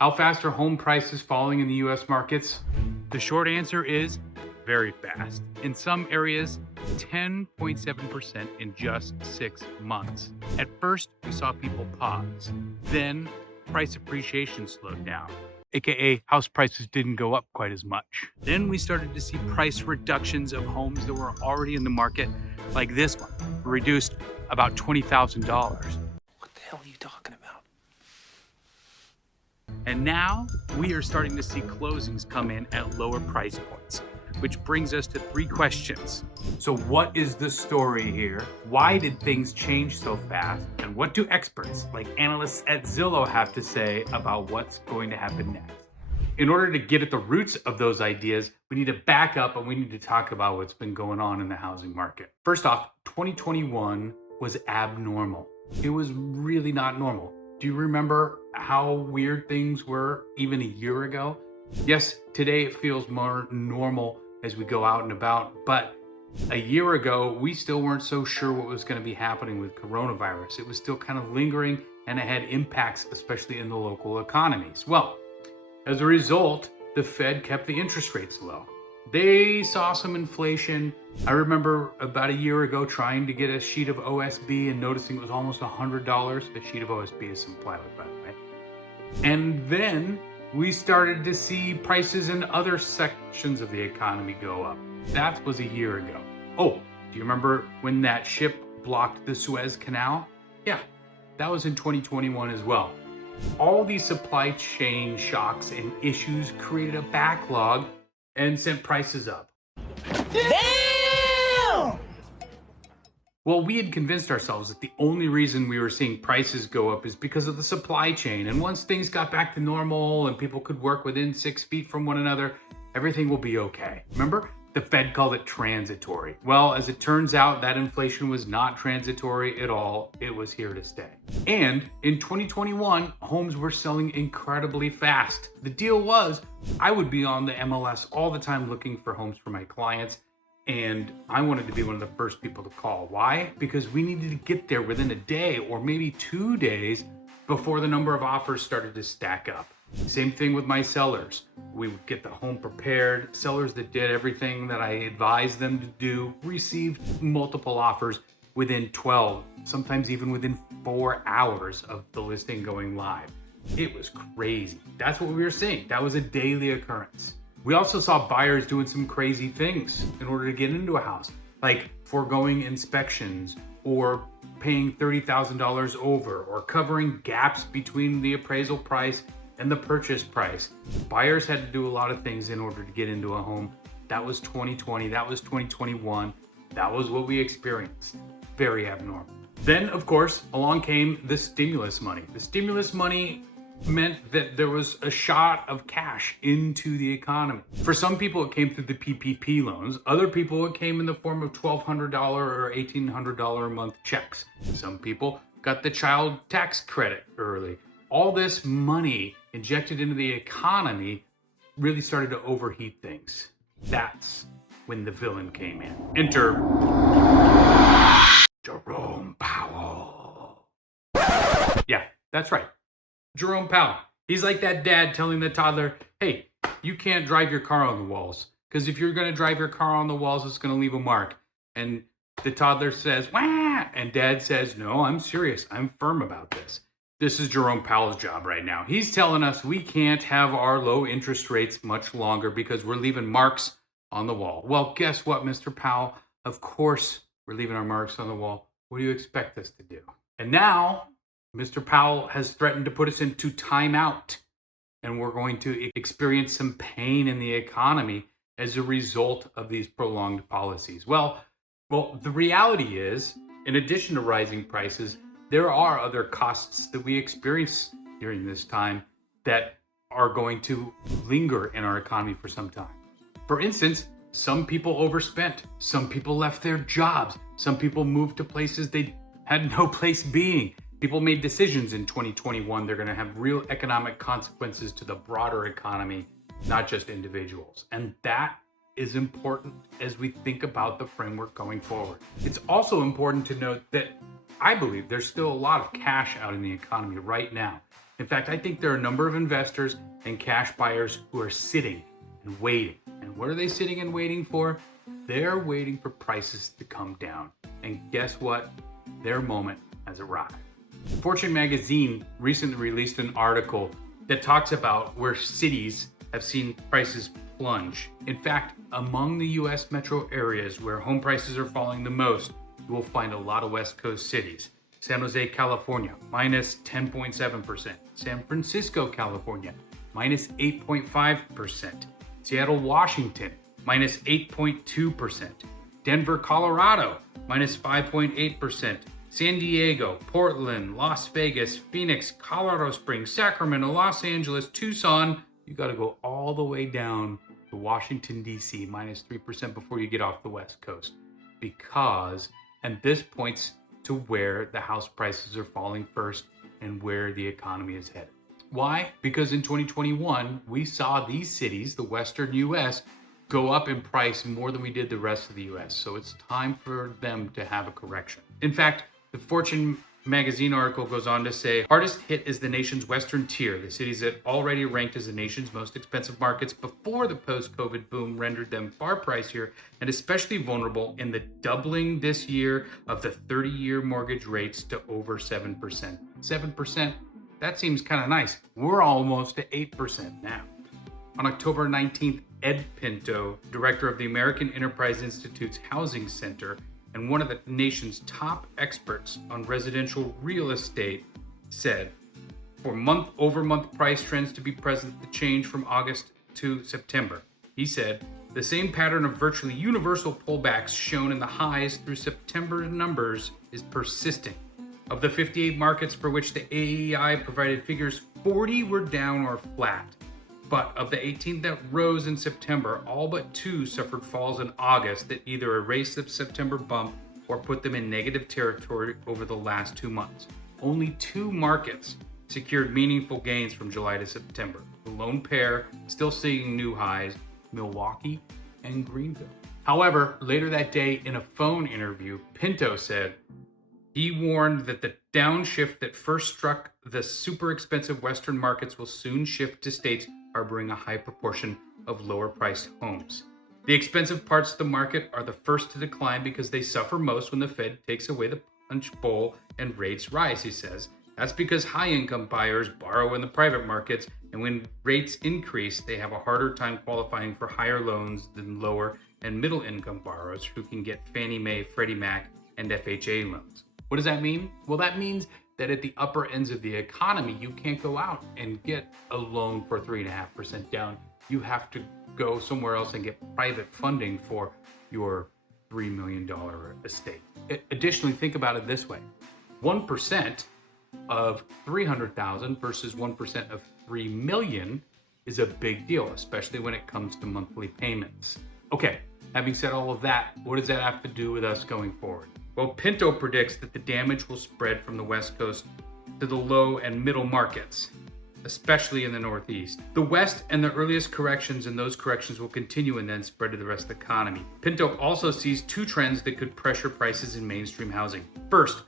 How fast are home prices falling in the US markets? The short answer is very fast. In some areas, 10.7% in just 6 months. At first, we saw people pause. Then, price appreciation slowed down, aka house prices didn't go up quite as much. Then we started to see price reductions of homes that were already in the market, like this one, reduced about $20,000. What the hell are you talking about? And now we are starting to see closings come in at lower price points, which brings us to 3 questions. So what is the story here? Why did things change so fast? And what do experts like analysts at Zillow have to say about what's going to happen next? In order to get at the roots of those ideas, we need to back up and we need to talk about what's been going on in the housing market. First off, 2021 was abnormal. It was really not normal. Do you remember how weird things were even a year ago? Yes, today it feels more normal as we go out and about, but a year ago, we still weren't so sure what was going to be happening with coronavirus. It was still kind of lingering and it had impacts, especially in the local economies. Well, as a result, the Fed kept the interest rates low. They saw some inflation. I remember about a year ago trying to get a sheet of OSB and noticing it was almost $100. A sheet of OSB is some plywood, by the way. And then we started to see prices in other sections of the economy go up. That was a year ago. Oh, do you remember when that ship blocked the Suez Canal? Yeah, that was in 2021 as well. All these supply chain shocks and issues created a backlog and sent prices up. Damn! Well, we had convinced ourselves that the only reason we were seeing prices go up is because of the supply chain. And once things got back to normal and people could work within 6 feet from one another, everything will be okay. Remember? The Fed called it transitory. Well, as it turns out, that inflation was not transitory at all. It was here to stay. And in 2021, homes were selling incredibly fast. The deal was, I would be on the MLS all the time looking for homes for my clients, and I wanted to be one of the first people to call. Why? Because we needed to get there within a day or maybe 2 days before the number of offers started to stack up. Same thing with my sellers. We would get the home prepared. Sellers that did everything that I advised them to do received multiple offers within 12, sometimes even within 4 hours of the listing going live. It was crazy. That's what we were seeing. That was a daily occurrence. We also saw buyers doing some crazy things in order to get into a house, like foregoing inspections or paying $30,000 over or covering gaps between the appraisal price and the purchase price. Buyers had to do a lot of things in order to get into a home. That was 2020, that was 2021. That was what we experienced. Very abnormal. Then, of course, along came the stimulus money. The stimulus money meant that there was a shot of cash into the economy. For some people, it came through the PPP loans. Other people, it came in the form of $1,200 or $1,800 a month checks. Some people got the child tax credit early. All this money injected into the economy really started to overheat things. That's when the villain came in. Enter Jerome Powell. Yeah, that's right. Jerome Powell. He's like that dad telling the toddler, hey, you can't drive your car on the walls, because if you're going to drive your car on the walls, it's going to leave a mark. And the toddler says, wah! And dad says, no, I'm serious. I'm firm about this. This is Jerome Powell's job right now. He's telling us we can't have our low interest rates much longer because we're leaving marks on the wall. Well, guess what, Mr. Powell? Of course we're leaving our marks on the wall. What do you expect us to do? And now Mr. Powell has threatened to put us into timeout, and we're going to experience some pain in the economy as a result of these prolonged policies. Well, the reality is, in addition to rising prices, there are other costs that we experience during this time that are going to linger in our economy for some time. For instance, some people overspent. Some people left their jobs. Some people moved to places they had no place being. People made decisions in 2021. They're going to have real economic consequences to the broader economy, not just individuals. And that is important as we think about the framework going forward. It's also important to note that I believe there's still a lot of cash out in the economy right now. In fact, I think there are a number of investors and cash buyers who are sitting and waiting. And what are they sitting and waiting for? They're waiting for prices to come down. And guess what? Their moment has arrived. Fortune magazine recently released an article that talks about where cities have seen prices plunge. In fact, among the US metro areas where home prices are falling the most, you will find a lot of West Coast cities. San Jose, California, minus 10.7%. San Francisco, California, minus 8.5%. Seattle, Washington, minus 8.2%. Denver, Colorado, minus 5.8%. San Diego, Portland, Las Vegas, Phoenix, Colorado Springs, Sacramento, Los Angeles, Tucson. You got to go all the way down to Washington, D.C., minus 3% before you get off the West Coast. Because, and this points to where the house prices are falling first and where the economy is headed. Why? Because in 2021, we saw these cities, the Western U.S., go up in price more than we did the rest of the U.S. So it's time for them to have a correction. In fact, the Fortune magazine article goes on to say, hardest hit is the nation's western tier. The cities that already ranked as the nation's most expensive markets before the post-COVID boom rendered them far pricier and especially vulnerable in the doubling this year of the 30-year mortgage rates to over 7%. 7%, that seems kind of nice. We're almost at 8% now. On October 19th, Ed Pinto, director of the American Enterprise Institute's Housing Center, and one of the nation's top experts on residential real estate, said, for month-over-month price trends to be present, the change from August to September. He said, the same pattern of virtually universal pullbacks shown in the highs through September numbers is persisting. Of the 58 markets for which the AEI provided figures, 40 were down or flat. But of the 18 that rose in September, all but 2 suffered falls in August that either erased the September bump or put them in negative territory over the last 2 months. Only 2 markets secured meaningful gains from July to September. The lone pair still seeing new highs, Milwaukee and Greenville. However, later that day in a phone interview, Pinto said he warned that the downshift that first struck the super expensive Western markets will soon shift to states harboring a high proportion of lower-priced homes. The expensive parts of the market are the first to decline because they suffer most when the Fed takes away the punch bowl and rates rise, he says. That's because high-income buyers borrow in the private markets, and when rates increase, they have a harder time qualifying for higher loans than lower and middle-income borrowers who can get Fannie Mae, Freddie Mac, and FHA loans. What does that mean? Well, that means that at the upper ends of the economy, you can't go out and get a loan for 3.5% down. You have to go somewhere else and get private funding for your $3 million estate. Additionally, think about it this way. 1% of 300,000 versus 1% of 3 million is a big deal, especially when it comes to monthly payments. Okay, having said all of that, what does that have to do with us going forward? Well, Pinto predicts that the damage will spread from the West Coast to the low and middle markets, especially in the Northeast. The West and the earliest corrections, and those corrections will continue and then spread to the rest of the economy. Pinto also sees 2 trends that could pressure prices in mainstream housing. First,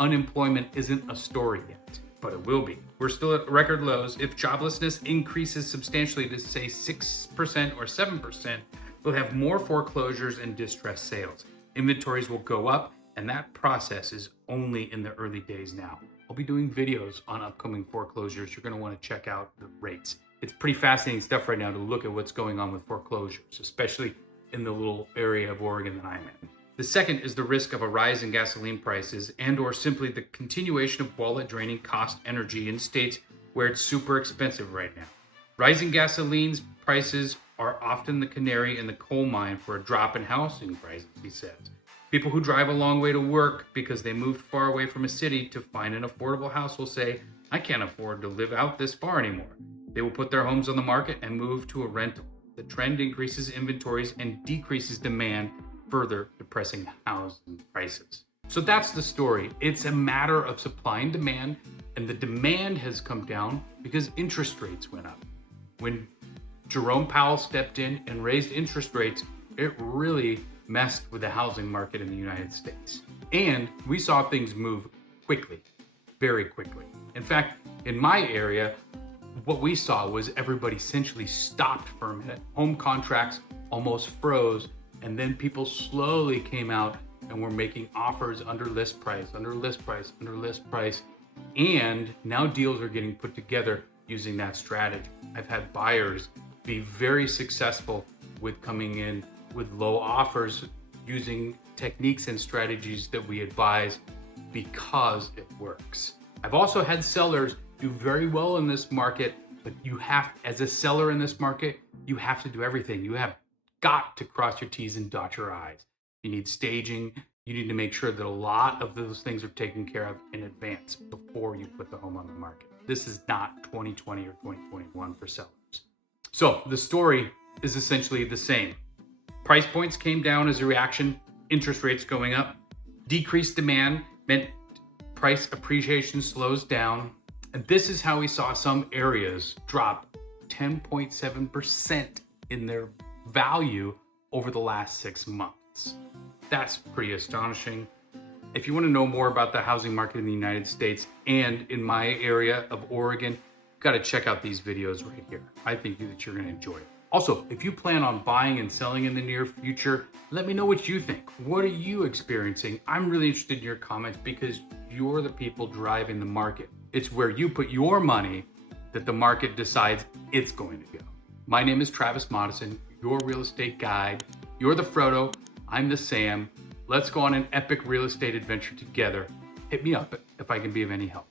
unemployment isn't a story yet, but it will be. We're still at record lows. If joblessness increases substantially to say 6% or 7%, we'll have more foreclosures and distressed sales. Inventories will go up, and that process is only in the early days now. I'll be doing videos on upcoming foreclosures. You're going to want to check out the rates. It's pretty fascinating stuff right now to look at what's going on with foreclosures, especially in the little area of Oregon that I'm in. The second is the risk of a rise in gasoline prices and or simply the continuation of wallet-draining cost energy in states where it's super expensive right now. Rising gasoline prices are often the canary in the coal mine for a drop in housing prices, he says. People who drive a long way to work because they moved far away from a city to find an affordable house will say, I can't afford to live out this far anymore. They will put their homes on the market and move to a rental. The trend increases inventories and decreases demand, further depressing housing prices. So that's the story. It's a matter of supply and demand, and the demand has come down because interest rates went up. When Jerome Powell stepped in and raised interest rates, it really messed with the housing market in the United States. And we saw things move quickly, very quickly. In fact, In my area, what we saw was everybody essentially stopped for a minute. Home contracts almost froze, and then people slowly came out and were making offers under list price, under list price, under list price. And now deals are getting put together using that strategy. I've had buyers be very successful with coming in with low offers using techniques and strategies that we advise because it works. I've also had sellers do very well in this market, but you have, as a seller in this market, you have to do everything. You have got to cross your T's and dot your I's. You need staging. You need to make sure that a lot of those things are taken care of in advance before you put the home on the market. This is not 2020 or 2021 for sellers. So the story is essentially the same. Price points came down as a reaction, interest rates going up, decreased demand meant price appreciation slows down. And this is how we saw some areas drop 10.7% in their value over the last 6 months. That's pretty astonishing. If you want to know more about the housing market in the United States and in my area of Oregon, you've got to check out these videos right here. I think that you're going to enjoy it. Also, if you plan on buying and selling in the near future, let me know what you think. What are you experiencing? I'm really interested in your comments because you're the people driving the market. It's where you put your money that the market decides it's going to go. My name is Travis Modison, your real estate guide. You're the Frodo, I'm the Sam. Let's go on an epic real estate adventure together. Hit me up if I can be of any help.